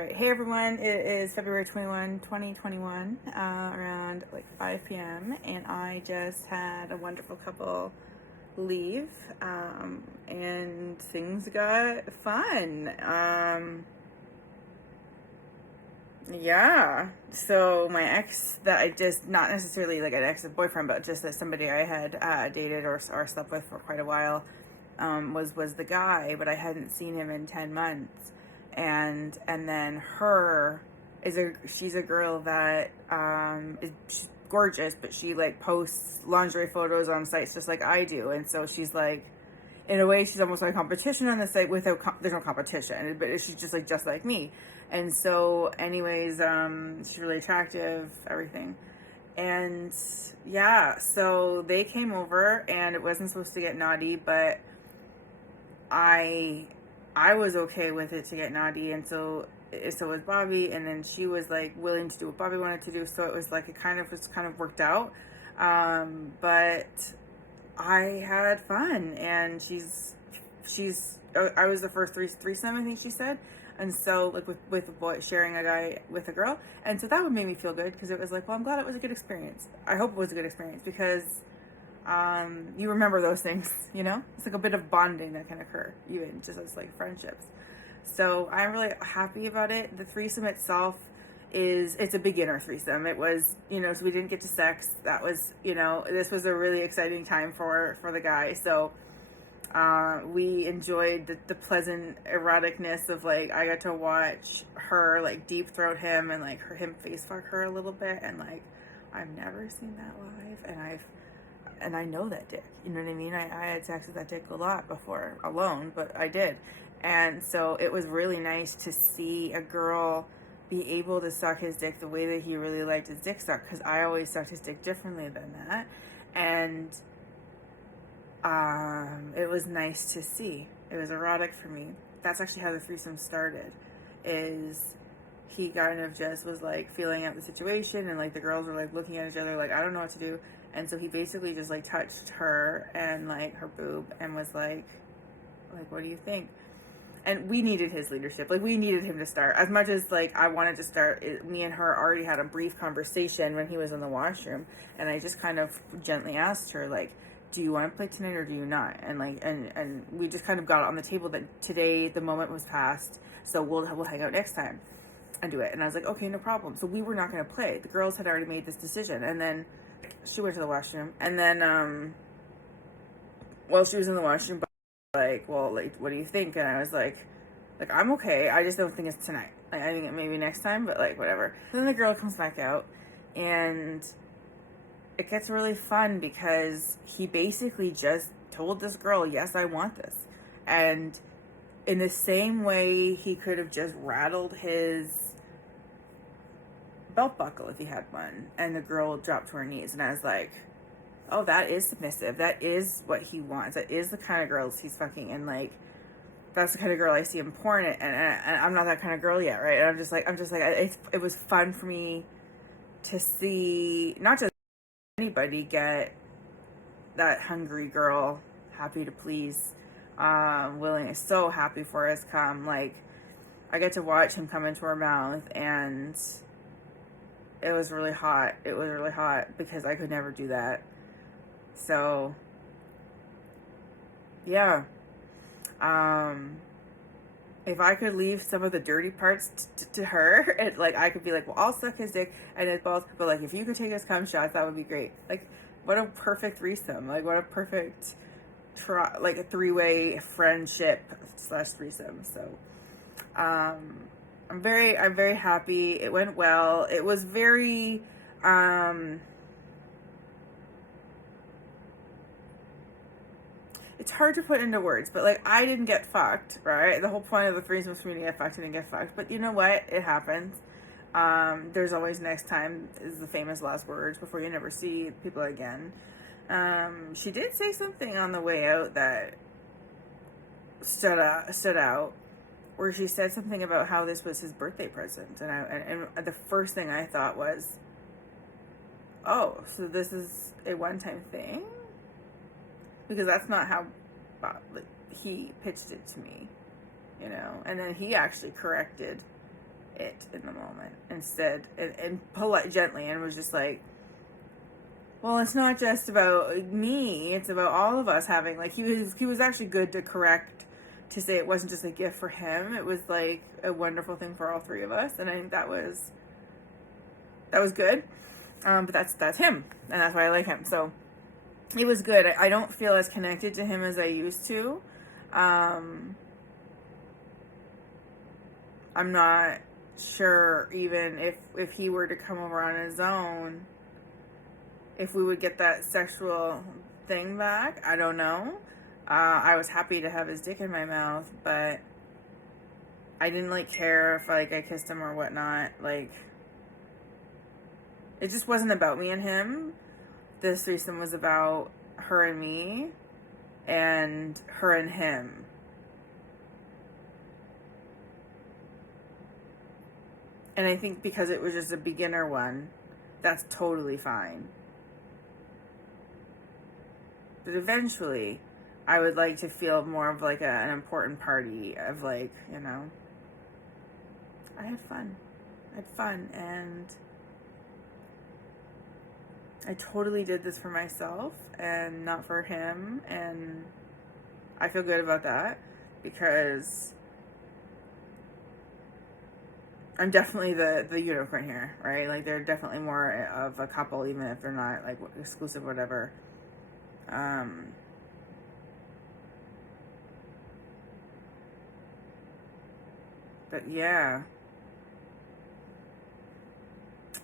Alright, hey everyone, it is February 21, 2021, around like 5 p.m. and I just had a wonderful couple leave, and things got fun. Yeah, so my ex that I just, not necessarily like an ex-boyfriend, but just that somebody I had dated or slept with for quite a while, was the guy, but I hadn't seen him in 10 months. And then she's a girl that she's gorgeous, but she like posts lingerie photos on sites just like I do, and so she's like, in a way, she's almost like competition on the site there's no competition, but she's just like me. And so anyways, she's really attractive, everything. And yeah, so they came over and it wasn't supposed to get naughty, but I was okay with it to get naughty, and so was Bobby, and then she was like willing to do what Bobby wanted to do, so it was like it kind of worked out. But I had fun, and I was the first threesome, I think she said, and so like with a boy sharing a guy with a girl, and so that would make me feel good because it was like, well, I'm glad it was a good experience. I hope it was a good experience because you remember those things, you know? It's like a bit of bonding that can occur, even just as like friendships. So I'm really happy about it. The threesome itself it's a beginner threesome. It was, so we didn't get to sex. That was, this was a really exciting time for the guy. So we enjoyed the pleasant eroticness of like, I got to watch her like deep throat him and like him face fuck her a little bit, and like I've never seen that live, and I know that dick, you know what I mean? I had sex with that dick a lot before, alone, but I did. And so it was really nice to see a girl be able to suck his dick the way that he really liked his dick sucked, because I always sucked his dick differently than that. And it was nice to see. It was erotic for me. That's actually how the threesome started, is he kind of just was like feeling out the situation, and like the girls were like looking at each other like, I don't know what to do. And so he basically just like touched her and like her boob and was like, what do you think? And we needed his leadership. Like, we needed him to start. As much as like I wanted to start, me and her already had a brief conversation when he was in the washroom, and I just kind of gently asked her like, do you want to play tonight or do you not? And like, and we just kind of got it on the table that today the moment was past, so we'll hang out next time and do it. And I was like, okay, no problem. So we were not going to play. The girls had already made this decision, and then she went to the washroom, and then while she was in the washroom, like, well, like, what do you think? And I was like I'm okay, I just don't think it's tonight. Like, I think it maybe next time, but like whatever. Then the girl comes back out, and it gets really fun because he basically just told this girl, yes, I want this. And in the same way he could have just rattled his belt buckle if he had one, and the girl dropped to her knees, and I was like, oh, that is submissive. That is what he wants. That is the kind of girls he's fucking, and like that's the kind of girl I see in porn, and I'm not that kind of girl yet, right? And I'm just like it was fun for me to see not just anybody get that hungry girl, happy to please, willing, so happy for his cum. Like, I get to watch him come into her mouth, and it was really hot. It was really hot because I could never do that. So, yeah. If I could leave some of the dirty parts to her, and like I could be like, well, I'll suck his dick and his balls, but like if you could take his cum shots, that would be great. Like, what a perfect threesome. Like, what a perfect like a three-way friendship / threesome. So, I'm very happy. It went well. It was very, it's hard to put into words, but like, I didn't get fucked, right? The whole point of the threesome was for me to get fucked. I didn't get fucked, but you know what? It happens. There's always next time, is the famous last words before you never see people again. She did say something on the way out that stood out, where she said something about how this was his birthday present, and the first thing I thought was, oh, so this is a one-time thing? Because that's not how he pitched it to me, and then he actually corrected it in the moment instead, and polite, gently, and was just like, well, it's not just about me, it's about all of us having, like, he was actually good to correct, to say it wasn't just a gift for him, it was like a wonderful thing for all three of us, and I think that was good. But that's him, and that's why I like him. So it was good. I don't feel as connected to him as I used to. I'm not sure even if he were to come over on his own, if we would get that sexual thing back. I don't know. I was happy to have his dick in my mouth, but I didn't like care if like I kissed him or whatnot. Like, it just wasn't about me and him. This threesome was about her and me, and her and him. And I think because it was just a beginner one, that's totally fine. But eventually, I would like to feel more of like an important party of like, you know, I had fun. And I totally did this for myself and not for him, and I feel good about that because I'm definitely the unicorn here, right? Like, they're definitely more of a couple, even if they're not like exclusive or whatever. But yeah,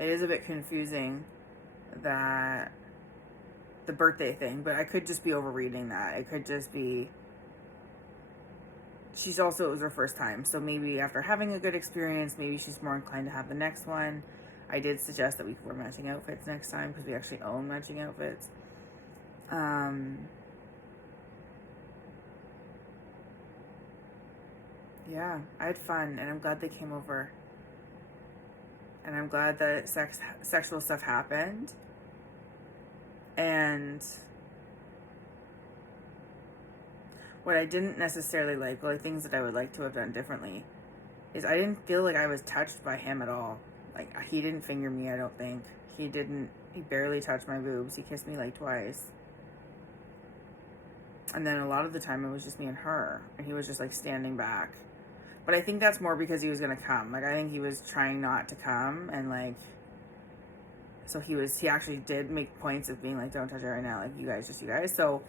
it is a bit confusing, that the birthday thing, but I could just be overreading that. It could just be, it was her first time, so maybe after having a good experience, maybe she's more inclined to have the next one. I did suggest that we wear matching outfits next time, because we actually own matching outfits. Yeah, I had fun, and I'm glad they came over. And I'm glad that sexual stuff happened. And what I didn't necessarily like, well, things that I would like to have done differently, is I didn't feel like I was touched by him at all. Like, he didn't finger me, I don't think. He barely touched my boobs. He kissed me like twice. And then a lot of the time it was just me and her, and he was just like standing back. But I think that's more because he was gonna come. Like, I think he was trying not to come, and like, so he actually did make points of being like, don't touch it right now, like, you guys. So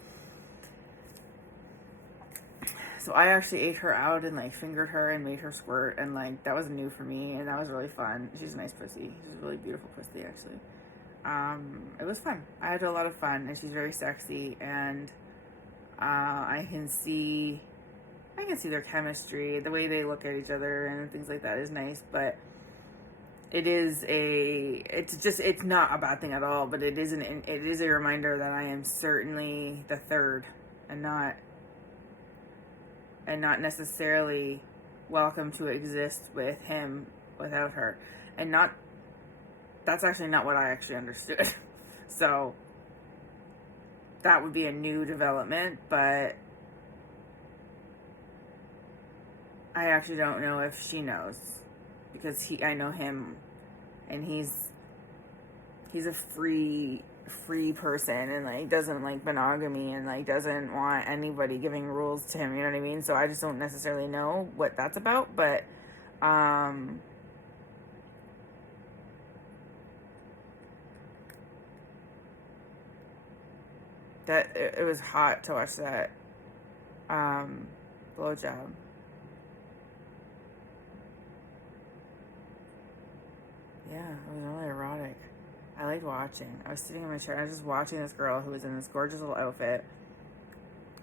I actually ate her out and like fingered her and made her squirt, and like, that was new for me, and that was really fun. She's a nice pussy. She's a really beautiful pussy, actually. It was fun. I had a lot of fun, and she's very sexy, and I can see their chemistry, the way they look at each other and things like that is nice, but it's not a bad thing at all, but it is a reminder that I am certainly the third, and not necessarily welcome to exist with him without her, and that's actually not what I actually understood. So that would be a new development, but I actually don't know if she knows, because I know him, and he's a free person, and like doesn't like monogamy, and like doesn't want anybody giving rules to him, you know what I mean? So I just don't necessarily know what that's about, but that it was hot to watch that blowjob. Yeah, it was really erotic. I liked watching. I was sitting in my chair, and I was just watching this girl who was in this gorgeous little outfit,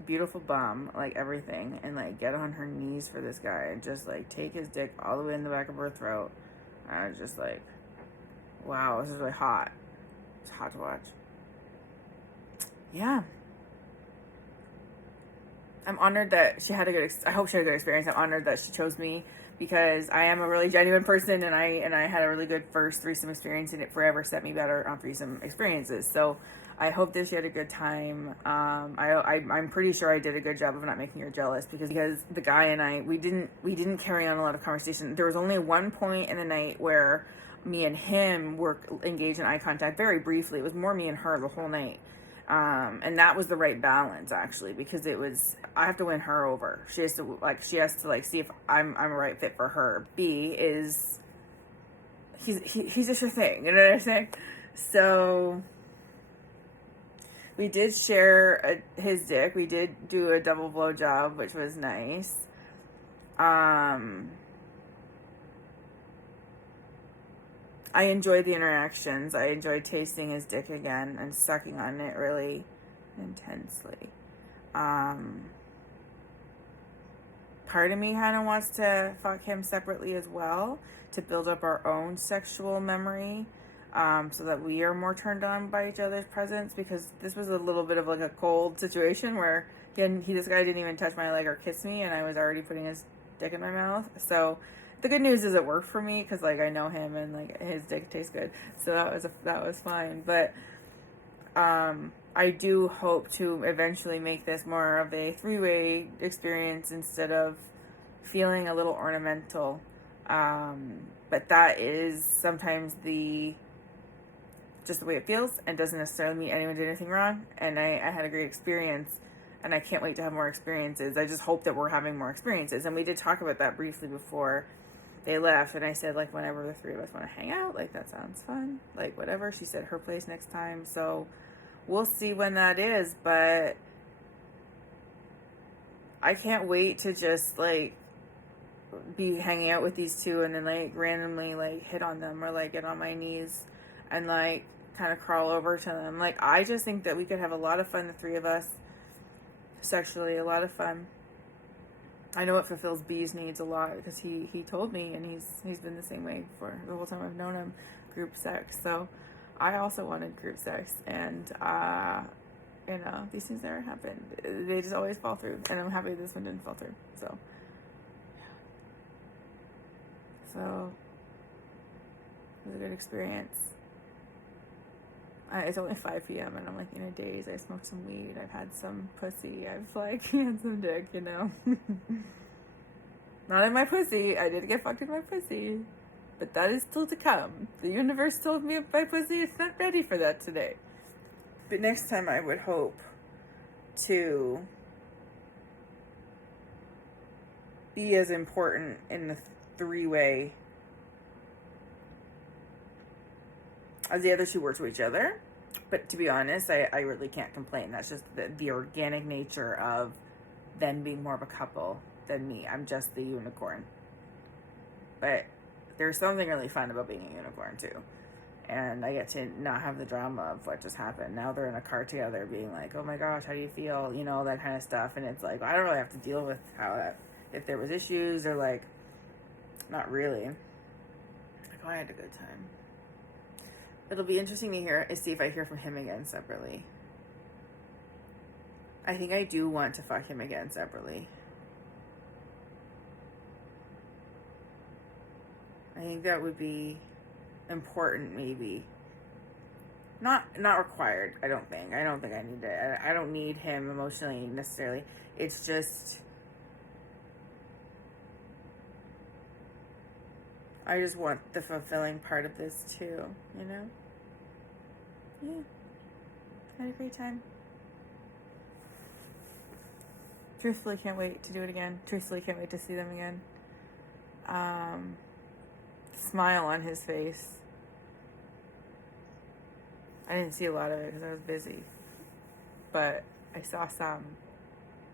beautiful bum, like everything, and like get on her knees for this guy and just like take his dick all the way in the back of her throat. And I was just like, wow, this is really hot. It's hot to watch. Yeah. I'm honored that she had I hope she had a good experience. I'm honored that she chose me, because I am a really genuine person, and I had a really good first threesome experience, and it forever set me better on threesome experiences. So I hope that she had a good time. I'm pretty sure I did a good job of not making her jealous, because the guy and I, we didn't carry on a lot of conversation. There was only one point in the night where me and him were engaged in eye contact very briefly. It was more me and her the whole night. And that was the right balance, actually, because it was, I have to win her over. She has to see if I'm a right fit for her. B is, he's just your thing, you know what I'm saying? So we did share his dick. We did do a double blow job, which was nice. I enjoyed the interactions. I enjoyed tasting his dick again and sucking on it really intensely. Part of me kind of wants to fuck him separately as well, to build up our own sexual memory, so that we are more turned on by each other's presence, because this was a little bit of like a cold situation where this guy didn't even touch my leg or kiss me, and I was already putting his dick in my mouth. So the good news is it worked for me, because like I know him and like his dick tastes good, so that was fine. But I do hope to eventually make this more of a three-way experience instead of feeling a little ornamental. But that is sometimes just the way it feels, and doesn't necessarily mean anyone did anything wrong. And I had a great experience, and I can't wait to have more experiences. I just hope that we're having more experiences. And we did talk about that briefly before they left, and I said, like, whenever the three of us want to hang out, like, that sounds fun, like, whatever. She said her place next time, so we'll see when that is. But I can't wait to just, like, be hanging out with these two, and then, like, randomly, like, hit on them, or, like, get on my knees and, like, kind of crawl over to them. Like, I just think that we could have a lot of fun, the three of us, sexually, a lot of fun. I know it fulfills B's needs a lot, because he told me, and he's been the same way for the whole time I've known him, group sex. So I also wanted group sex, and these things never happen. They just always fall through, and I'm happy this one didn't fall through. So it was a good experience. It's only 5 p.m. and I'm like in a daze. I smoked some weed. I've had some pussy. I've like had some dick, you know. Not in my pussy. I did get fucked in my pussy, but that is still to come. The universe told me my pussy is not ready for that today. But next time I would hope to be as important in the three-way as the other two were to each other. But to be honest, I really can't complain. That's just the organic nature of them being more of a couple than me. I'm just the unicorn. But there's something really fun about being a unicorn too. And I get to not have the drama of what just happened. Now they're in a car together being like, oh my gosh, how do you feel? You know, that kind of stuff. And it's like, I don't really have to deal with if there was issues, or like, not really. Like, oh, I had a good time. It'll be interesting to see if I hear from him again separately. I think I do want to fuck him again separately. I think that would be important, maybe. Not required, I don't think. I don't think I need it. I don't need him emotionally necessarily. It's just, I just want the fulfilling part of this too, you know? Yeah. Had a great time. Truthfully, can't wait to do it again. Truthfully, can't wait to see them again. Smile on his face. I didn't see a lot of it because I was busy. But I saw some.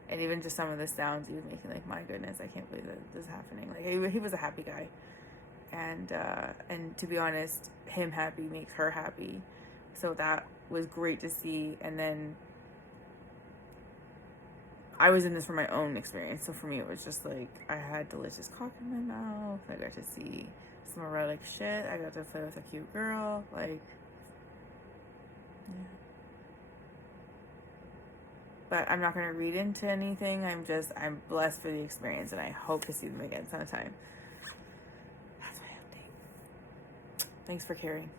And even just some of the sounds he was making, like, my goodness, I can't believe that this is happening. Like, he was a happy guy. And to be honest, him happy makes her happy. So that was great to see. And then I was in this for my own experience. So for me, it was just like, I had delicious cock in my mouth. I got to see some erotic shit. I got to play with a cute girl. Like, yeah. But I'm not going to read into anything. I'm blessed for the experience, and I hope to see them again sometime. Thanks for caring.